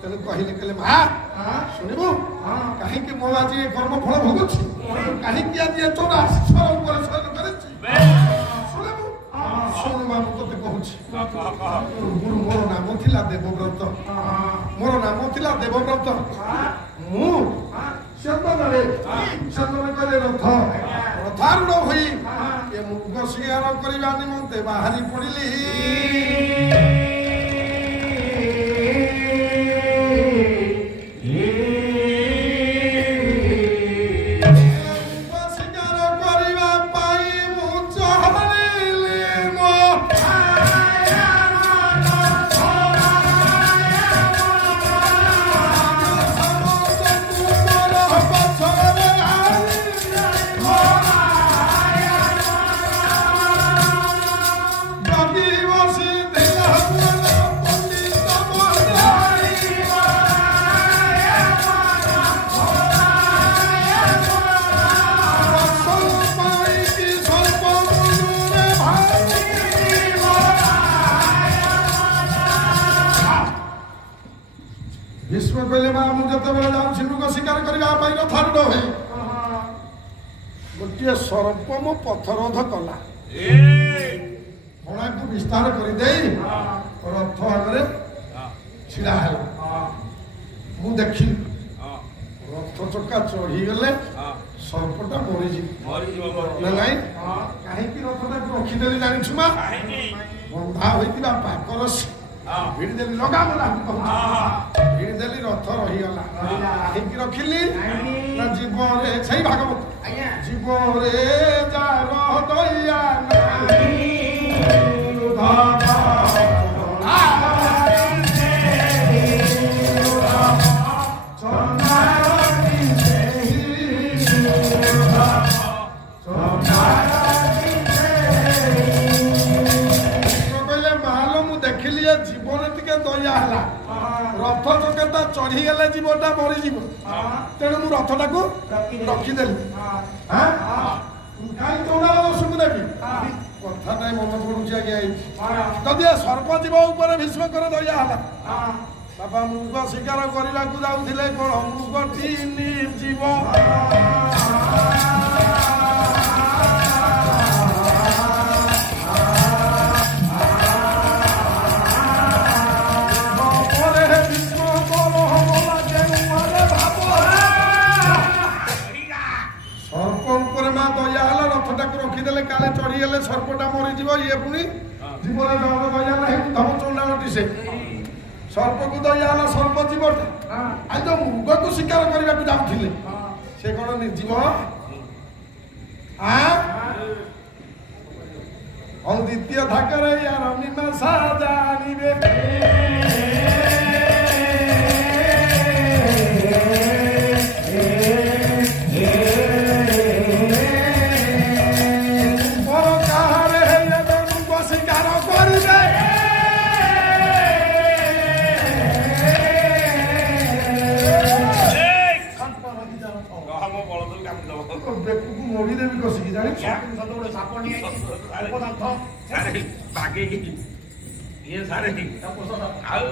ତେଣୁ କହିଲେ ମା ଶୁଣିବୁ କାହିଁକି ମୋ ଆଜି ଏ କର୍ମଫଳ ଭୋଗୁଛି କାହିଁକି ଆଜି ଏ ଚୋରାଶର ଉପରେ ଶୟନ କରିଛି ଶୁଣିବୁ ଶୁଣୁ ମା ମୁଁ ତତେ କହୁଛି ମୋର ନାମ ଥିଲା ଦେବବ୍ରତ ମୋର ନାମ ଥିଲା ଦେବବ୍ରତ ମୁଁ ଚନ୍ଦନ କରେ ରଥାରୂଢ ହୋଇ ଏ ମୃଗ ଶିକାର କରିବା ନିମନ୍ତେ ବାହାରି ପଡିଲି ଗୋଟିଏ ସର୍ପ ମୋ ପଥରୋଧ କଲା ଫଣାକୁ ବିସ୍ତାର କରିଦେଇ ରଥ ଆଗରେ ଛିଡା ହେଲା ମୁଁ ଦେଖିଲି ରଥ ଚକା ଚଢିଗଲେ ସର୍ପଟା ମରିଯିବ ନା ନାଇଁ କାହିଁକି ରଥଟାକୁ ରଖିଦେଲି ଜାଣିଛୁ ମା ବନ୍ଧା ହୋଇଥିବା ପାକରସି ଭିଡ଼ିଦେଲି ଲଗାମଲା ଭିଡ଼ିଦେଲି ରଥ ରହିଗଲା କାହିଁକି ରଖିଲି ନା ଜୀବରେ ସେଇ ଭାଗବତ ଜୀବରେ ଯାର ଦୟା ରଥ ଚକା ଚଢିଗଲେ ଜୀବଟା ମରିଯିବ ତେଣୁ ମୁଁ ରଥଟାକୁ ରଖିଦେଲି କାହିଁ ଚଉଡ଼ା ଦୋଷକୁ ନେବି କଥାଟାই ମନେ ପଡୁଛି ଆଜ୍ଞା ଯଦି ଏ ସର୍ପ ଜୀବ ଉପରେ ଭୀଷ୍ମଙ୍କର ଦୟା ହେଲା ବାପା ମୃଗ ଶିକାର କରିବାକୁ ଯାଉଥିଲେ କଣ ମୃଗଟି ନିର୍ଜୀବ ରଖିଦେଲେ କାଳେ ଚଢିଗଲେ ସର୍ପଟା ମରିଯିବ ଇଏ ପୁଣି ଜୀବନ ଦୟା ନାହିଁ ଧମ ଚଣ୍ଡାଳଟି ସେ ସର୍ପକୁ ଦୟା ହେଲା ସର୍ପ ଜୀବଟା ଆଉ ଯୋଉ ମୃଗକୁ ଶିକାର କରିବାକୁ ଯାଉଥିଲେ ସେ କଣ ନିର୍ଜୀବ ଆଉ ଦ୍ୱିତୀୟ ଧାକରେ ୟାର ମୀମାଂସା ଜାଣିବେ ବେକକୁ ମୋଡ଼ିଦେବି କଷିକି ଜାଣିଛ ଇଏ ସାରେ ଆଉ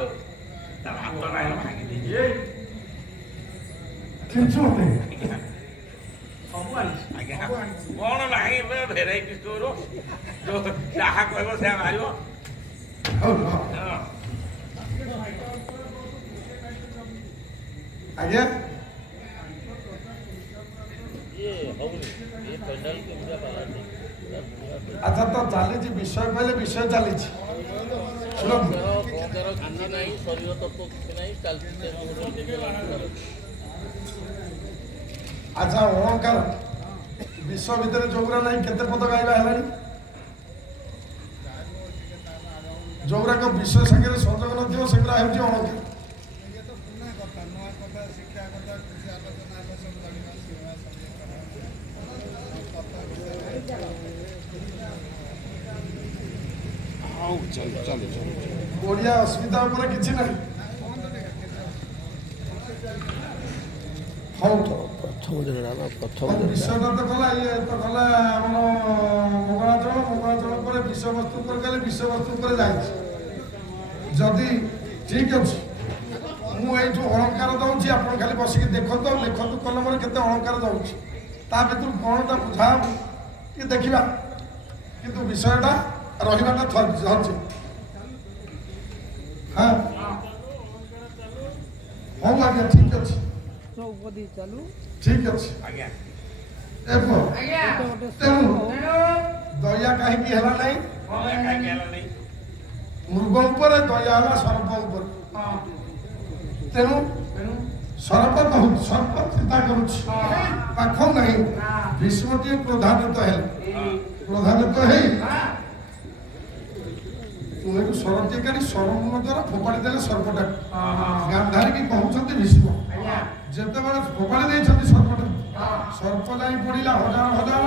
ତା ହାତ ନାହିଁ ଭାଙ୍ଗି ଦେଇଛି ଚିଞ୍ଚୁ ମତେ କଣ ନାହିଁ ଏବେ ଭେରାଇଟି ଷ୍ଟୋର ଯୋଉ ଯାହା କହିବ ସେୟା ବାହାରିବ ଆଜ୍ଞା ଆଚ୍ଛା ତ ଚାଲିଛି ବିଷୟ କହିଲେ ବିଷୟ ଚାଲିଛି ଆଚ୍ଛା ଅହଙ୍କାର ବିଶ୍ୱ ଭିତରେ ଯୋଉଗୁରା ନାହିଁ କେତେ ପଦ ଗାଇବା ହେଲାଣି ଯୋଉଗୁରାକ ବିଷୟ ସାଙ୍ଗରେ ସଂଯୋଗ ନଥିବ ସେଗୁରା ହେଉଛି ଅହଙ୍କାର ଓଡ଼ିଆ ଅସୁବିଧା ଉପରେ କିଛି ନାହିଁ ହଉ ବିଷୟଟା ତ କଲା ଇଏ ତ କଲା ଆମର ମଙ୍ଗଳାଚଳ ପରେ ବିଷୟବସ୍ତୁ ଉପରେ ଗଲେ ବିଷୟବସ୍ତୁ ଉପରେ ଯାଇଛି ଯଦି ଠିକ ଅଛି ମୁଁ ଏଇଠୁ ଅଳଙ୍କାର ଦଉଛି ଆପଣ ଖାଲି ବସିକି ଦେଖନ୍ତୁ ଆଉ ଲେଖନ୍ତୁ କଲମରେ କେତେ ଅଳଙ୍କାର ଦଉଛି ତା ଭିତରୁ କଣଟା ବୁଝା କି ଦେଖିବା କିନ୍ତୁ ବିଷୟଟା ରହିବାଟା ଧରିଛି ହଁ ହଉ ଆଜ୍ଞା ଠିକ ଅଛି ଠିକ ଅଛି ତେଣୁ ଦୟା କାହିଁକି ହେଲା ନାହିଁ ମୃଗ ଉପରେ ଦୟା ହେଲା ସର୍ପ ଉପରେ ତେଣୁ ସର୍ପ କହୁଛି ସର୍ପ ଚିନ୍ତା କରୁଛି ପାଖ ନାହିଁ ଭୀଷ୍ମଟିଏ କ୍ରୋଧାନ୍ୱିତ ହେଲେ କ୍ରୋଧାନ୍ୱିତ ହେଇ ତୁମକୁ ସରଟିଏ କାଢି ସରମୂଳ ଦ୍ୱାରା ଫୋପାଡ଼ି ଦେଲେ ସର୍ପଟାକୁ ଗାନ୍ଧାରୀକି କହୁଛନ୍ତି ଭୀଷ୍ମ ଯେତେବେଳେ ଫୋପାଡ଼ି ଦେଇଛନ୍ତି ସର୍ପଟାକୁ ସର୍ପ ଯାଇ ପଡ଼ିଲା ହଜାର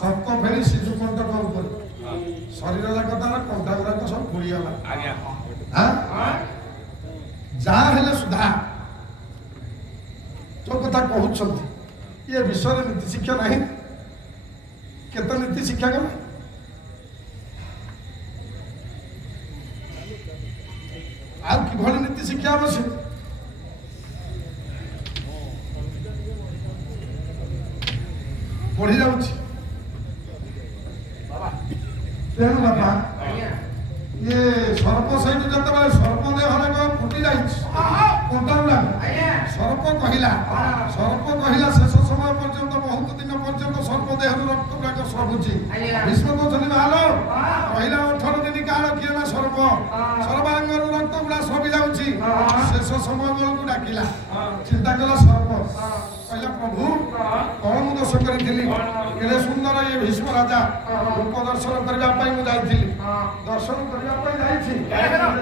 ସର୍ପ ଫେରି ଶିଶୁକଣ୍ଟକ ଉପରେ ଶରୀର ଯାକ ତାର କଣ୍ଟା ଗୁଡାକ ସବୁ ପୋଡ଼ିଗଲା ଯାହା ହେଲେ ସୁଧା ଯୋଉ କଥା କହୁଛନ୍ତି ଏ ବିଷୟରେ ନୀତି ଶିକ୍ଷା ନାହିଁ କେତେ ନୀତି ଶିକ୍ଷା କଲେ ଆଉ କିଭଳି ନୀତି ଶିକ୍ଷା ଆବଶ୍ୟକ ପଢି ଯାଉଛି ତେଣୁ ବାପା ଇଏ ସର୍ପ ସହିତ ଯେତେବେଳେ ସର୍ପ ଦେହ ଫୁଟି ଯାଇଛି କଣ୍ଟା ଗୁଡାକ ସର୍ପ କହିଲା ଶେଷ ସମୟ ପର୍ଯ୍ୟନ୍ତ ବହୁତ ଦିନ ପର୍ଯ୍ୟନ୍ତ ସର୍ପ ଦେହରୁ ରକ୍ତ ଗୁଡାକ ସ୍ରବୁଛି ଭୀଷ୍ମ କହୁଛନ୍ତି ମାଲ କହିଲା 18 ଦିନ କାଳ କିଏ ନା ସର୍ବାଙ୍ଗରୁ ରକ୍ତ ଗୁଡା ସ୍ରବି ଯାଉଛି ଶେଷ ସମୟ ବେଳକୁ ଡାକିଲା ଚିନ୍ତା କଲା ସର୍ପ କହିଲା ପ୍ରଭୁ କଣ ମୁଁ ଦୋଷ କରିଥିଲି କେଡ଼େ ସୁନ୍ଦର ଇଏ ଭୀଷ୍ମ ରାଜା ରୂପ ଦର୍ଶନ କରିବା ପାଇଁ ମୁଁ ଯାଇଥିଲି ଦର୍ଶନ କରିବା ପାଇଁ ଯାଇଛି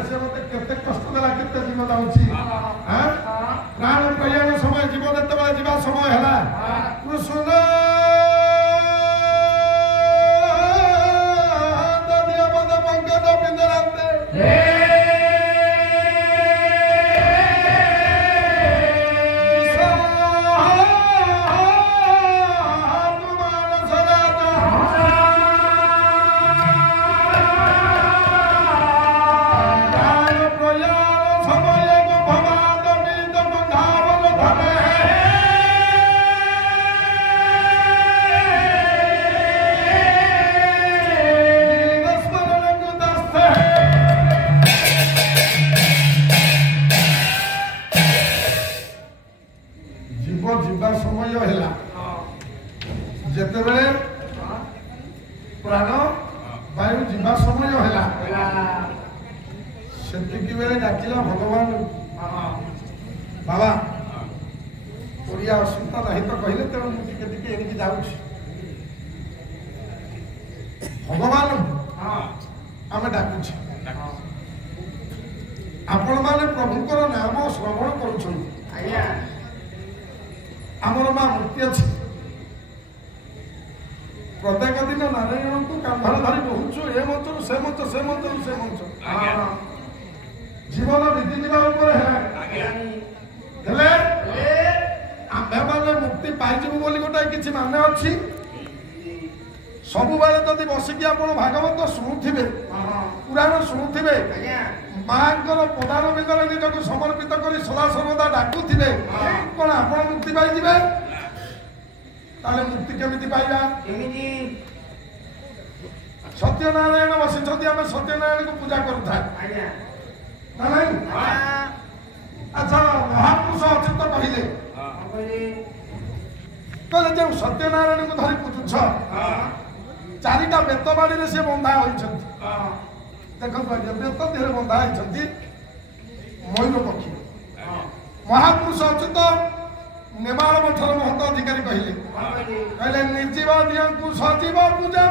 ସେ ମତେ କେତେ କଷ୍ଟ ଦେଲା କେତେ ଦିନ ଯାଉଛି ପ୍ରାଣ ପ୍ରୟାଣ ସମୟ ଯିବ ଯେତେବେଳେ ଯିବା ସମୟ ହେଲା କୃଷ୍ଣ ସମୟ ହେଲା ଯେତେବେଳେ ପ୍ରାଣ ବାୟୁ ଯିବା ସମୟ ହେଲା ସେତିକି ବେଳେ ଡାକିଲା ଭଗବାନ ବାବା ଓଡ଼ିଆ ଅସୁବିଧା ନାହିଁ ତ କହିଲେ ତେଣୁ ମୁଁ ଟିକେ ଟିକେ ଏଣିକି ଯାଉଛି ଭଗବାନ ଆମେ ଡାକୁଛେ ଆପଣମାନେ ପ୍ରଭୁଙ୍କର ନାମ ଶ୍ରବଣ କରୁଛନ୍ତି ଆମର ମା ମୂର୍ତ୍ତି ଅଛି ପ୍ରତ୍ୟେକ ଦିନ ନାରାୟଣଙ୍କୁ କାନ୍ଧରେ ଧରି ବହୁଛୁ ଏ ମଞ୍ଚରୁ ସେ ମଞ୍ଚ ସେ ମଞ୍ଚରୁ ସେ ମଞ୍ଚ ଜୀବନ ବିତିଯିବା ଉପରେ ହେଲେ ଆମ୍ଭେମାନେ ମୁକ୍ତି ପାଇଯିବୁ ବୋଲି ଗୋଟେ କିଛି ମାନେ ଅଛି ସବୁବେଳେ ଯଦି ବସିକି ଆପଣ ଭାଗବତ ଶୁଣୁଥିବେ ପୁରାଣ ଶୁଣୁଥିବେ ମାଙ୍କର ପଦାର ବିନ୍ଦରେ ନିଜକୁ ସମର୍ପିତ କରି ସଦାସର୍ବଦା ଡାକୁଥିବେ କଣ ଆପଣ ମୁକ୍ତି ପାଇଯିବେ ତାହେଲେ ମୁକ୍ତି କେମିତି ପାଇବା ସତ୍ୟନାରାୟଣ ବସିଛନ୍ତି ଆମେ ସତ୍ୟନାରାୟଣଙ୍କୁ ପୂଜା କରୁଥାଏ ନା ନାଇଁ ଆଚ୍ଛା ମହାପୁରୁଷ ଅଚ୍ୟୁତ କହିଲେ ଯେଉଁ ସତ୍ୟନାରାୟଣଙ୍କୁ ଧରି ପୂଜୁଛ ଚାରିଟା ବେତ ବାଡ଼ିରେ ସେ ବନ୍ଧା ହୋଇଛନ୍ତି ଦେଖନ୍ତୁ ଆଜ୍ଞା ବେତ ଦେହରେ ବନ୍ଧା ହେଇଛନ୍ତି ମୟୂର ପକ୍ଷୀ ମହାପୁରୁଷ ଅଚ୍ୟୁତ ନେମାଳ ମଠର ମହନ୍ତ ଅଧିକାରୀ କହିଲେ ନିର୍ଜୀବ ଦିଅଙ୍କୁ ସଜୀବ ପୂଜା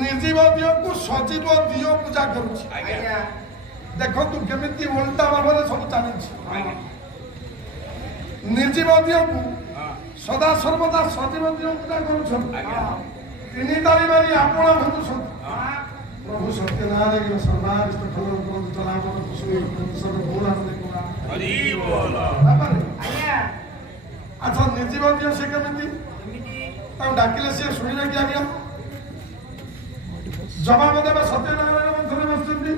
ନିର୍ଜୀବ ଦିଅଙ୍କୁ ସଜୀବ ଦିଅ ପୂଜା କରୁଛି ଦେଖନ୍ତୁ କେମିତି ଓଲଟା ଭାବରେ ସବୁ ଚାଲିଛି ନିର୍ଜୀବ ଦିଅଙ୍କୁ ସଦା ସର୍ବଦା ସଜୀବ ଦିଅ ପୂଜା କରୁଛନ୍ତି ତିନି ତାଳି ମାରି ଆପଣ ଭଜୁଛନ୍ତି ପ୍ରଭୁ ସତ୍ୟନାରାୟଣ ସର୍ବାରିଷ୍ଟ ଖବର କରନ୍ତୁ ଚଲାମନ କୁସୁମ ଆଚ୍ଛା ନିର୍ଜୀବ ଦିଅ ସେ କେମିତି ତାକୁ ଡାକିଲେ ସିଏ ଶୁଣିବେ କି ଆଜ୍ଞା ଜବାବ ଦେବେ ସତ୍ୟନାରାୟଣ ମଞ୍ଚରେ ବସିଛନ୍ତି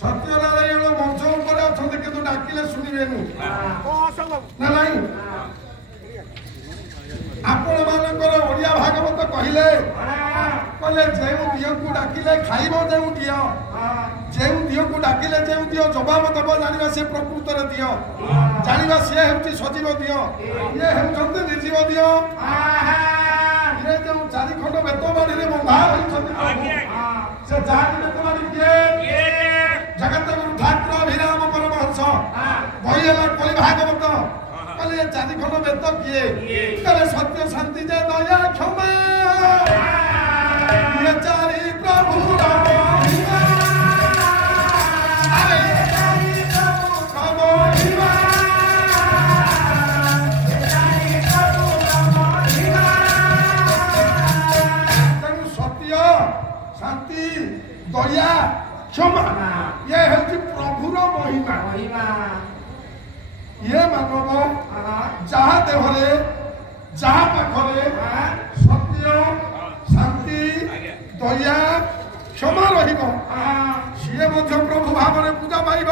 ସତ୍ୟନାରାୟଣ ମଞ୍ଚ ଉପରେ ଅଛନ୍ତି କିନ୍ତୁ ଡାକିଲେ ଶୁଣିବେନି ନା ନାଇଁ ଆପଣ ମାନଙ୍କର ଓଡ଼ିଆ ଭାଗବତ କହିଲେ ଯେଉଁ ଦିଅକୁ ଡାକିଲେ ଖାଇବ ଯେଉଁ ଦିଅ ଯେଉଁ ଦିଅକୁ ଡାକିଲେ ଯେଉଁ ଦିଅ ଜବାବ ଦେବ ଜାଣିବା ସେ ପ୍ରକୃତରେ ଦିଅ ଜାଣିବା ସିଏ ହେଉଛି ସଜୀବ ଦିଅ ଇଏ ହେଉଛନ୍ତି ନିର୍ଜୀବ ଦିଅ ଇଏ ଯେଉଁ ଚାରି ଖଣ୍ଡ ବେତ ବାଡ଼ିରେ ବନ୍ଧା ହୋଇଛନ୍ତି ସେ ଚାରି ବେତ ବାଡ଼ି କିଏ ଜଗତଗୁରୁ ଠାକୁର ଅଭିରାମ ପରମହଂସ ବହି ହେଲା କଳି ଭାଗବତ କହିଲେ ଚାରି ଖଣ୍ଡ ବେତ କିଏ କହିଲେ ସତ୍ୟ ଶାନ୍ତି ଯେ ଦୟା କ୍ଷମା ଇଏ ଚାରି ପ୍ରଭୁର ମହିମା ତେଣୁ ସତ୍ୟ ଶାନ୍ତି ଦୟା କ୍ଷମା ଇଏ ହେଉଛି ପ୍ରଭୁର ମହିମା ଇଏ ମାନବ ଯାହା ଦେହରେ ଯାହା ପାଖରେ ସତ୍ୟ ଶାନ୍ତି ଦୟା କ୍ଷମା ରହିବ ସିଏ ମଧ୍ୟ ପ୍ରଭୁ ଭାବରେ ପୂଜା ପାଇବ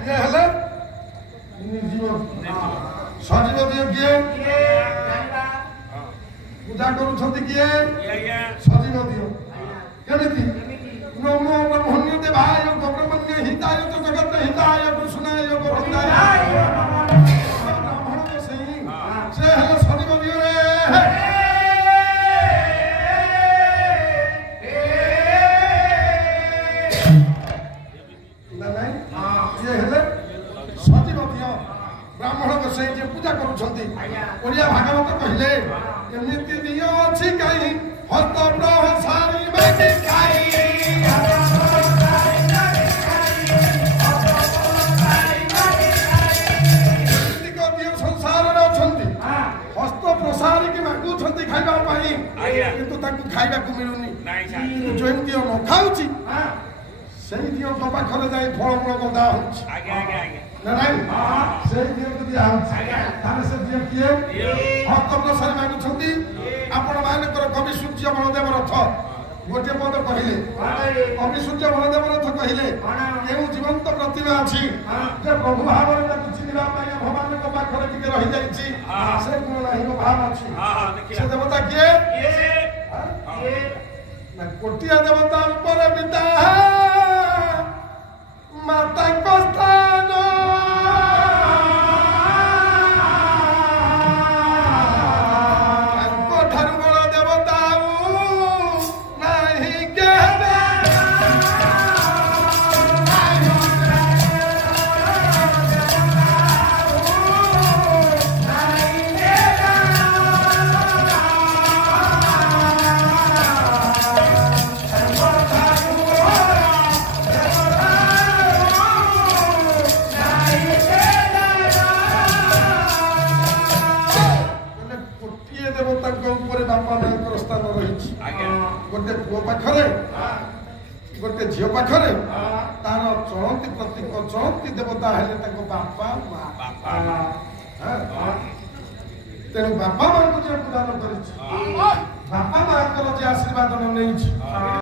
ଇଏ ହେଲେ ସଜୀବ ଦିଅ କିଏ ପୂଜା କରୁଛନ୍ତି କିଏ ସଜୀବ ଦିଅ କେମିତି ନମୋ ବ୍ରହ୍ମଣ୍ୟ ଦେବାୟ ଗବ୍ରମଣ୍ୟ ହିତାୟ ଜଗତ ହିତାୟ କୃଷ୍ଣାୟ ଗୋବିନ୍ଦାୟ ବ୍ରାହ୍ମଣ ସେଇ ସେ ହେଲେ ସଜୀବ ଦିଅରେ ନା ନାଇଁ ଇଏ ହେଲେ ସଜୀବ ଦିଅ ବ୍ରାହ୍ମଣ ଗୋସାଇ ଯିଏ ପୂଜା କରୁଛନ୍ତି ଓଡ଼ିଆ ଭାଗବତ କହିଲେ ଏମିତି ଦିଅ ଅଛି କାହିଁ ହସ୍ତ ପ୍ରସାରୀ ମାଗି ଖାଇ ଦିଅ ସଂସାରରେ ଅଛନ୍ତି ହସ୍ତ ପ୍ରସାରୀକି ମାଗୁଛନ୍ତି ଖାଇବା ପାଇଁ କିନ୍ତୁ ତାଙ୍କୁ ଖାଇବାକୁ ମିଳୁନି ଯେଉଁ ଦିଅ ନ ଖାଉଛି ସେଇ ଦିଅଙ୍କ ପାଖରେ ଯାଇ ଫଳମୂଳ ଗଦା ହଉଛି ନା ନାଇଁ ସେଇ ଦିଅକୁ ଦିଆ ହଉଛି ତାହେଲେ ସେ ଦିଅ କିଏ ହସ୍ତ ପ୍ରସାରୀ ମାଗୁଛନ୍ତି ଆପଣ ମାନଙ୍କର କବି ସୂର୍ଯ୍ୟ ବଳଦେବ ରଥ गोटे पद कहले अभिसूच्य बलदेव रथ कहले केउ जीवंत प्रतिभा अछि जे प्रभु भाव रे चिन्हवा पाए भगवान को पाखरे टिके रहि जाइछि से गुण नाही भाव अछि से देवता के ना कोटिया देवता ऊपर पिता माता को स्थान गोटे पुओ पाखरे गोटे झील पाखरे तार चलती प्रतीक चलती देवता हेले बापा तेणु बापा माँ को प्रदान कर बापा माँ आशीर्वाद नहीं